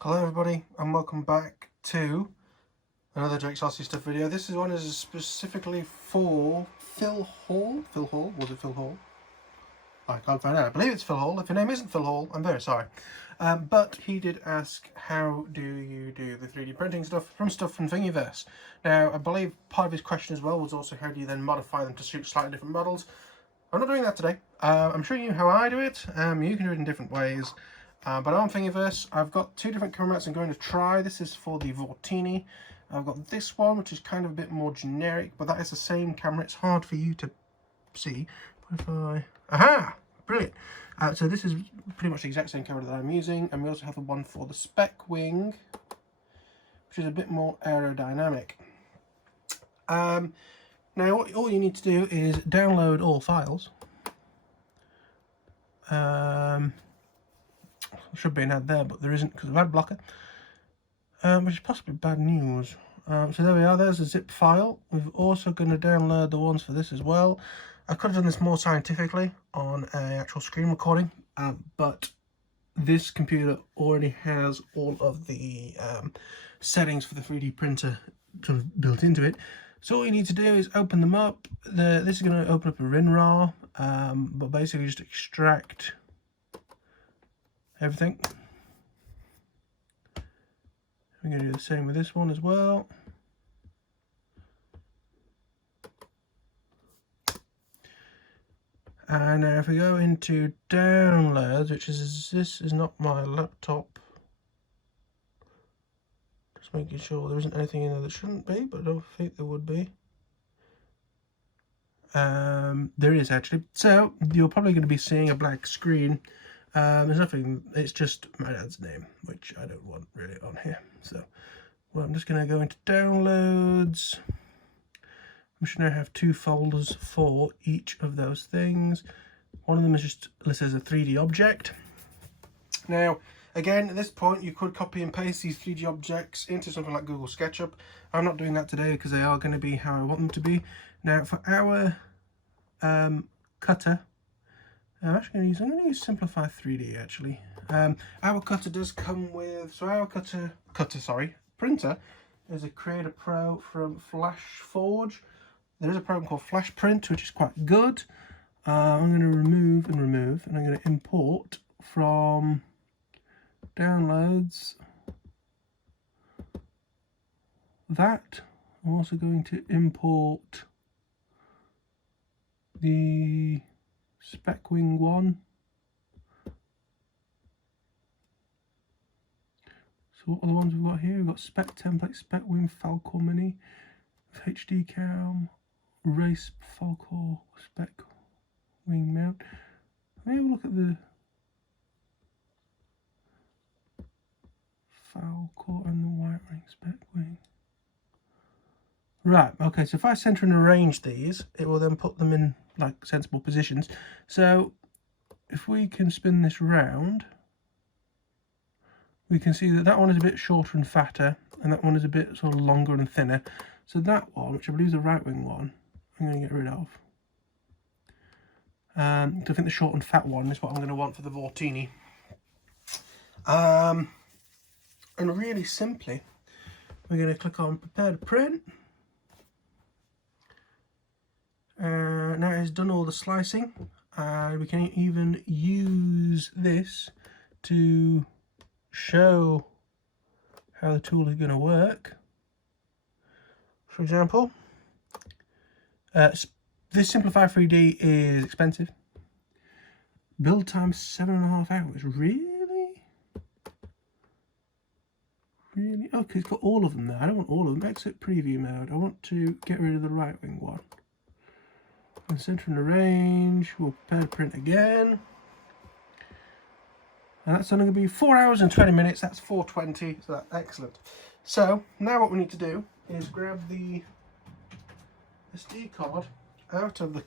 Hello everybody and welcome back to another Jake Saucy Stuff video. This one is specifically for Phil Hall. Phil Hall? Was it Phil Hall? I can't find out. I believe it's Phil Hall. If your name isn't Phil Hall, I'm very sorry. But he did ask, how do you do the 3D printing stuff from Thingiverse? Now, I believe part of his question as well was also, how do you then modify them to suit slightly different models? I'm not doing that today. I'm showing you how I do it. You can do it in different ways. But on Thingiverse, I've got two different camera mounts I'm going to try. This is for the Vortini. I've got this one, which is kind of a bit more generic, but that is the same camera. It's hard for you to see. What if I... Aha! Brilliant. So this is pretty much the exact same camera that I'm using. And we also have the one for the Spec Wing, which is a bit more aerodynamic. Now, all you need to do is download all files. Should be an ad there, but there isn't because of ad blocker, which is possibly bad news. So there we are, there's a zip file. We're also going to download the ones for this as well. I could have done this more scientifically on an actual screen recording, but this computer already has all of the settings for the 3D printer sort of built into it. So all you need to do is open them up. This is going to open up a WinRAR, but basically just extract everything. I'm going to do the same with this one as well. And now if we go into downloads, which is, this is not my laptop. Just making sure there isn't anything in there that shouldn't be, but I don't think there would be. There is actually. So you're probably going to be seeing a black screen. There's nothing, it's just my dad's name, which I don't want really on here. So, well, I'm just going to go into downloads. I'm just going to have two folders for each of those things. One of them is just listed as a 3D object. Now, again, at this point, you could copy and paste these 3D objects into something like Google SketchUp. I'm not doing that today because they are going to be how I want them to be. Now, for our cutter, I'm going to use Simplify 3D actually. Our cutter does come with, so our printer is a Creator Pro from FlashForge. There is a program called Flash Print, which is quite good. I'm going to remove, and I'm going to import from downloads that. I'm also going to import the Spec Wing one. So what are the ones we've got here? We've got Spec Template, Spec Wing, Falcor Mini, HD Cam, Race Falcor, Spec Wing mount. Let me have a look at the Falcor and the White Ring Spec Wing. Right, okay, so if I center and arrange these, it will then put them in like sensible positions. So if we can spin this round, we can see that that one is a bit shorter and fatter, and that one is a bit sort of longer and thinner. So that one, which I believe is the right wing one, I'm going to get rid of. I think the short and fat one is what I'm going to want for the Vortini. And really simply, we're going to click on Prepare to Print. Now it has done all the slicing, and we can even use this to show how the tool is going to work. For example, this Simplify 3D is expensive. Build time 7.5 hours. Really? Really? Okay, it's got all of them there. I don't want all of them. Exit preview mode. I want to get rid of the right wing one. And center and arrange. We'll prepare to print again. And that's only going to be 4 hours and 20 minutes. That's 4:20, so that's excellent. So now what we need to do is grab the SD card out of the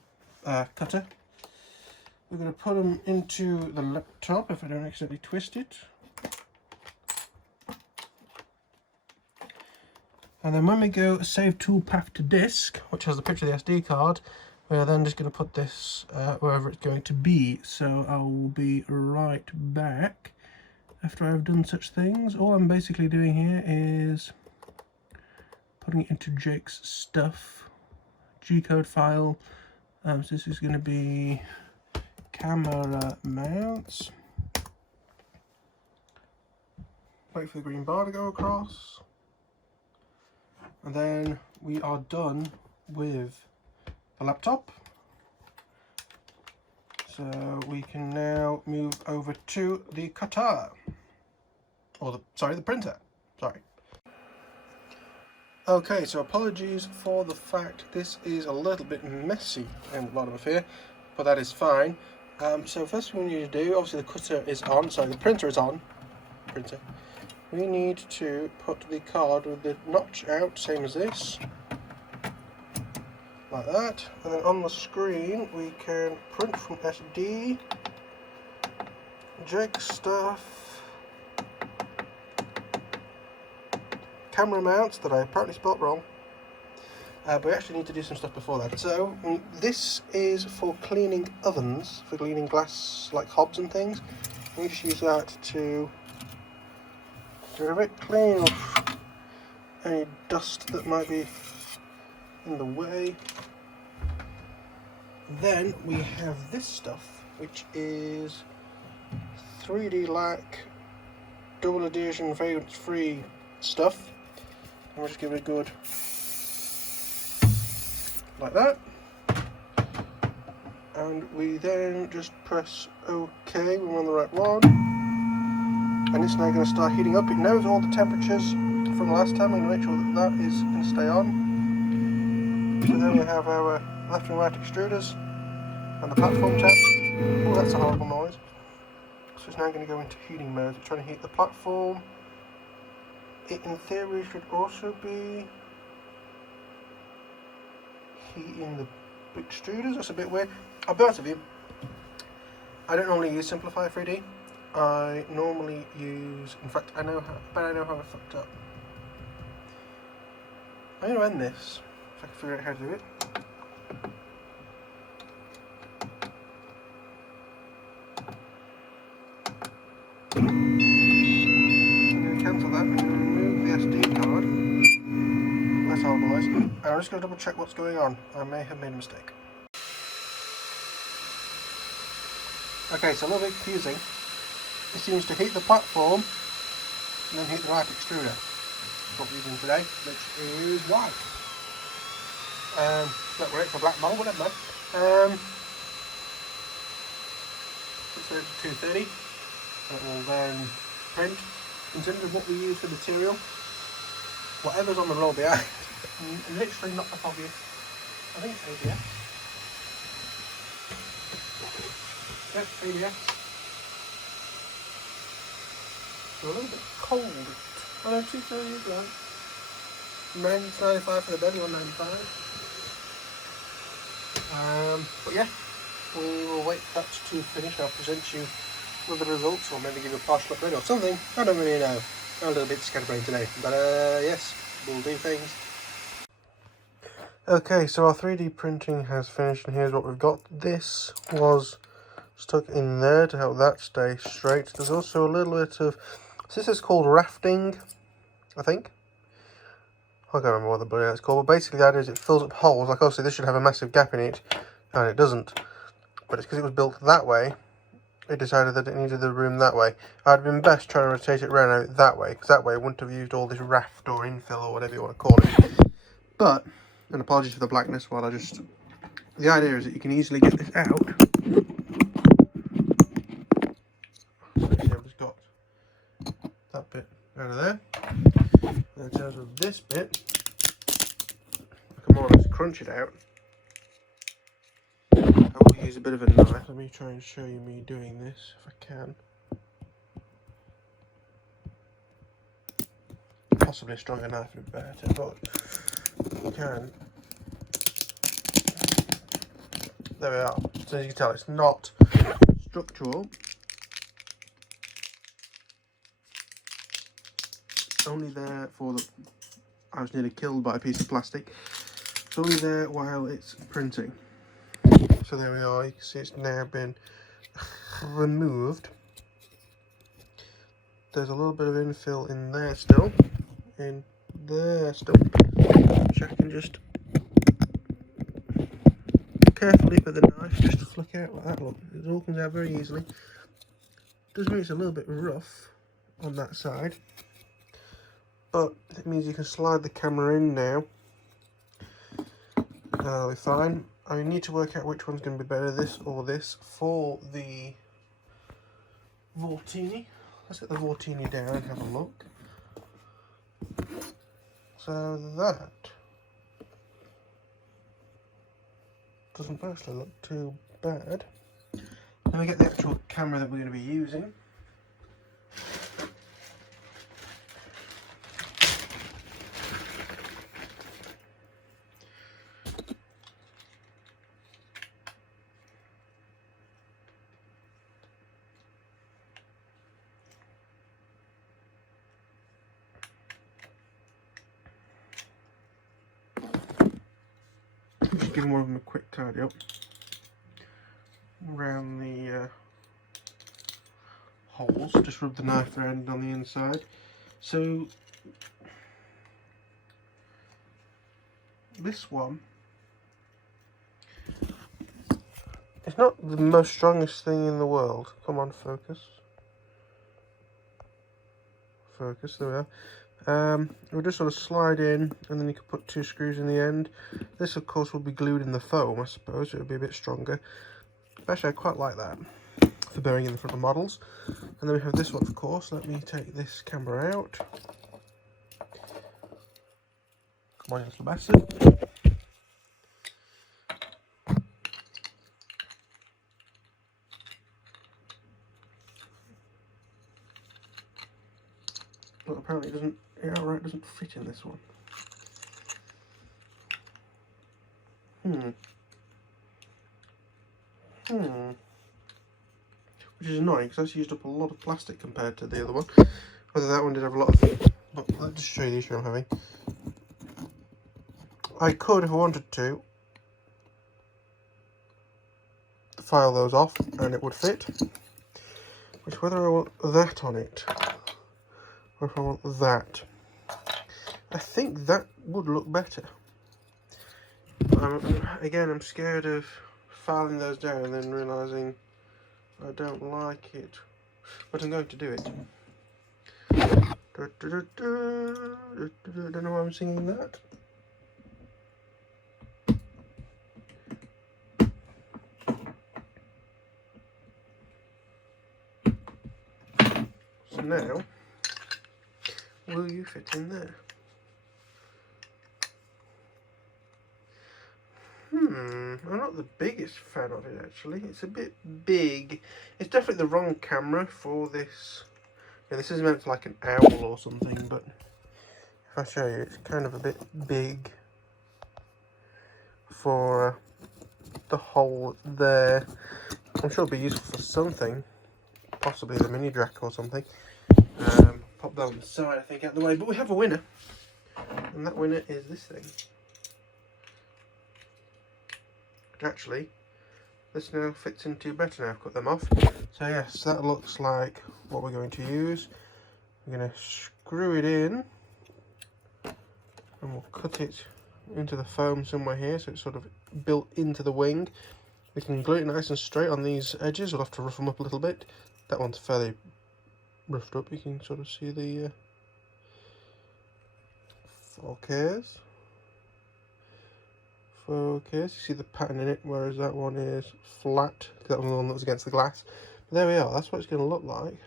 cutter. We're going to put them into the laptop if I don't accidentally twist it. And then when we go save toolpath to disk, which has the picture of the SD card, we're then just going to put this wherever it's going to be. So I will be right back. after I've done such things, all I'm basically doing here is putting it into Jake's stuff, G-code file. So this is going to be camera mounts. Wait for the green bar to go across, and then we are done with the laptop. So we can now move over to the cutter, or the printer, sorry. Okay, so apologies for the fact this is a little bit messy in the bottom of here, but that is fine. So first thing we need to do, obviously the cutter is on, sorry, the printer is on, We need to put the card with the notch out, same as this, like that, and then on the screen we can print from SD, Jake stuff, camera mounts that I apparently spelt wrong, but we actually need to do some stuff before that. So this is for cleaning ovens, for cleaning glass like hobs and things. We just use that to do a bit clean off any dust that might be in the way. Then we have this stuff, which is 3D lac, double adhesion, fragrance free stuff. And we'll just give it a good, like that. And we then just press OK when we're on the right one. And it's now going to start heating up. It knows all the temperatures from last time. I'm going to make sure that that is going to stay on. So then we have our left and right extruders and the platform temp. Oh, that's a horrible noise. So it's now going to go into heating mode. It's trying to heat the platform. It in theory should also be heating the extruders. That's a bit weird. I'll be honest with you, I don't normally use Simplify 3D. I normally use, in fact I know how I fucked up. I'm going to end this, if I can figure out how to do it. I'm going to cancel that, I'm going to remove the SD card. That's horrible noise. And I'm just going to double check what's going on. I may have made a mistake. Okay, so a little bit confusing. It seems to heat the platform and then heat the right extruder. That's what we're using today, which is white. Not great for black mold, whatever. Let's go to 230. It will then print. In terms of what we use for material, whatever's on the roll behind, literally not that obvious. I think it's ABS. Yep, ABS. A little bit cold. Oh no, 230 is right. 90-95 for the bed, 195. But yeah, we will wait for that to finish. I'll present you with the results, or maybe give a partial upgrade or something. I don't really know. I'm a little bit scatterbrained today, but yes, we'll do things. Okay, so our 3D printing has finished, and here's what we've got. This was stuck in there to help that stay straight. There's also a little bit of, so this is called rafting, I think. I can't remember what the bloody it's called, but basically the idea is it fills up holes. Like obviously this should have a massive gap in it, and it doesn't. But it's because it was built that way, it decided that it needed the room that way. I'd been best trying to rotate it around out that way, because that way it wouldn't have used all this raft or infill or whatever you want to call it. But, and apologies for the blackness while I just, the idea is that you can easily get this out. I've just got that bit out of there. And in terms of this bit, I can more or less crunch it out. I will use a bit of a knife. Let me try and show you me doing this if I can. Possibly a stronger knife would be better, but you can. There we are. So as you can tell, it's not structural. Only there for the, I was nearly killed by a piece of plastic. It's only there while it's printing. So there we are, you can see it's now been removed. there's a little bit of infill in there still. In there still. Which I can just carefully with the knife just to flick out like that. Look, it all comes out very easily. Does mean it's a little bit rough on that side, but it means you can slide the camera in now. That'll be fine. I need to work out which one's going to be better, this or this, for the Vortini. Let's get the Vortini down and have a look. So that doesn't actually look too bad. Then we get the actual camera that we're going to be using. Just giving one of them a quick tidy up around the holes. Just rub the knife around on the inside. So this one, it's not the most strongest thing in the world. Come on, focus. Focus, there we are. We'll just sort of slide in, and then you can put 2 screws in the end. This, of course, will be glued in the foam, I suppose. It'll be a bit stronger. Actually, I quite like that for bearing in the front of models. And then we have this one, of course. Let me take this camera out. Come on, you little bastard. But apparently it outright doesn't fit in this one. Which is annoying, because that's used up a lot of plastic compared to the other one. Whether that one did have a lot of... But let's just show you the issue I'm having. I could, if I wanted to, file those off and it would fit. Which, whether I want that on it, or if I want that, I think that would look better. Again, I'm scared of filing those down and then realising I don't like it, but I'm going to do it. I don't know why I'm singing that. So now, will you fit in there? I'm not the biggest fan of it, actually. It's a bit big. It's definitely the wrong camera for this. Yeah, this is meant for like an owl or something, but if I show you, it's kind of a bit big for the hole there. I'm sure it'll be useful for something, possibly the mini jack or something. Pop that on the side, I think, out of the way. But we have a winner, and that winner is this thing. Actually, this now fits into better now. I've cut them off. So yes, that looks like what we're going to use. We're going to screw it in, and we'll cut it into the foam somewhere here, so it's sort of built into the wing. We can glue it nice and straight on these edges. We'll have to rough them up a little bit. That one's fairly roughed up. You can sort of see the focus. You see the pattern in it, whereas that one is flat. That was the one that was against the glass. But there we are, that's what it's going to look like.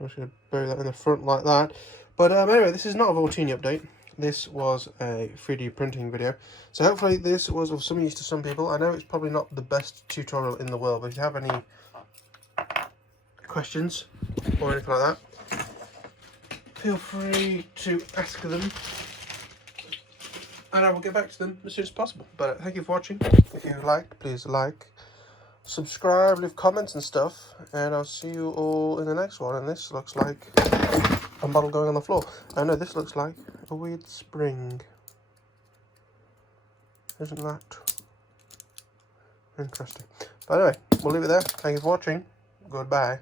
I'm just going to bury that in the front like that. But anyway, this is not a Vortini update. This was a 3D printing video. So hopefully this was of some use to some people. I know it's probably not the best tutorial in the world, but if you have any questions or anything like that, feel free to ask them. And I will get back to them as soon as possible. But thank you for watching. If you like, please like, subscribe, leave comments and stuff. And I'll see you all in the next one. And this looks like a model going on the floor. I know this looks like a weird spring. Isn't that interesting? But anyway, we'll leave it there. Thank you for watching. Goodbye.